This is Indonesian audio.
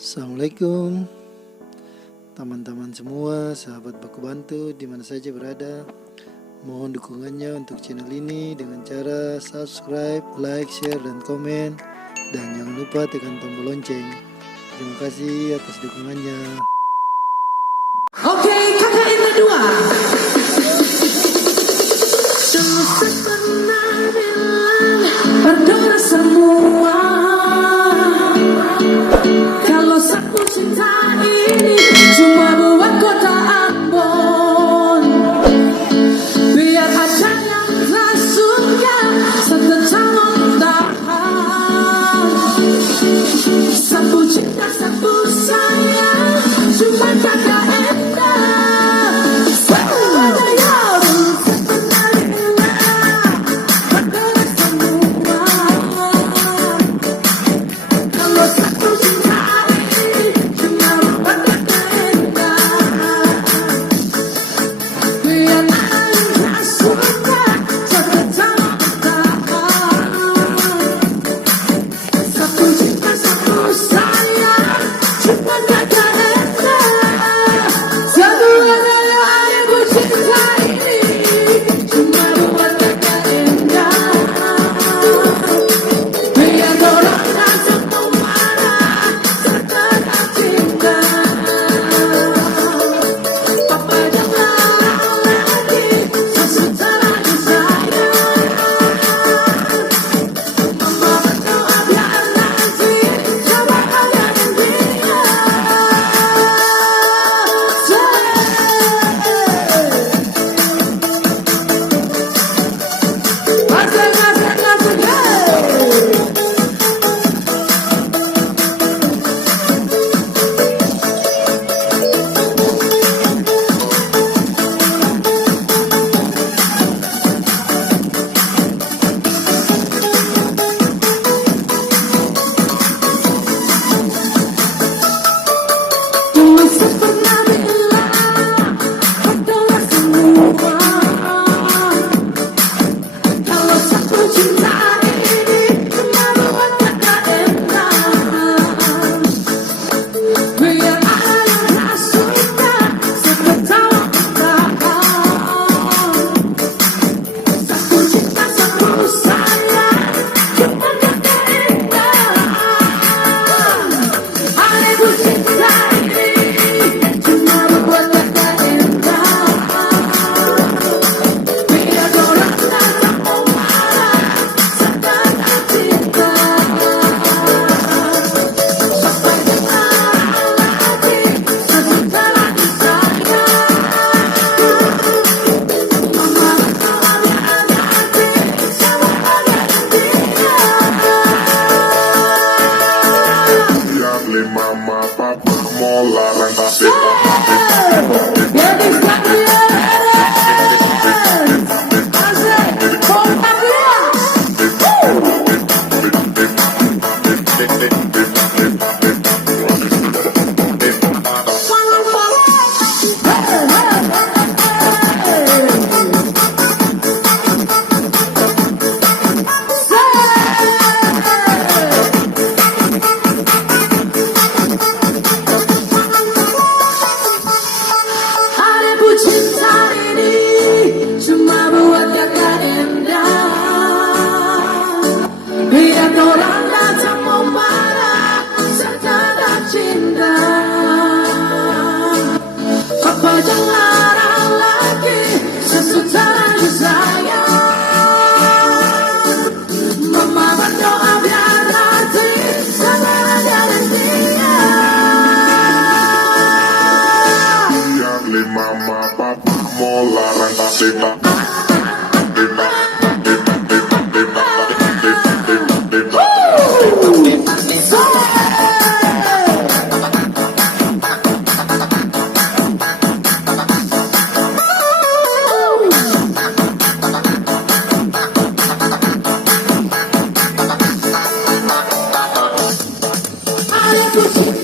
Assalamualaikum teman-teman semua, sahabat Baku Bantu di mana saja berada. Mohon dukungannya untuk channel ini dengan cara subscribe, like, share, dan komen. Dan jangan lupa tekan tombol lonceng. Terima kasih atas dukungannya. Oke, Kakak Enda 2. Dulu pernah bilang berdoa semua, kalau satu cinta ini cuma buat kota Ambon. Biar aja yang rasanya setetanggung tahan. Satu cinta, satu sayang, cuma Kakak Enda. Mama, papa, mau larang tapi cinta ini cuma buat Kakak Enda. Biar orang datang mau marah, sekedar cinta. Apa jangan larang lagi, sesuatu sayang. Mama berdoa biar nanti sama dari dia. Mama, papa, mau larang tapi Aku cinta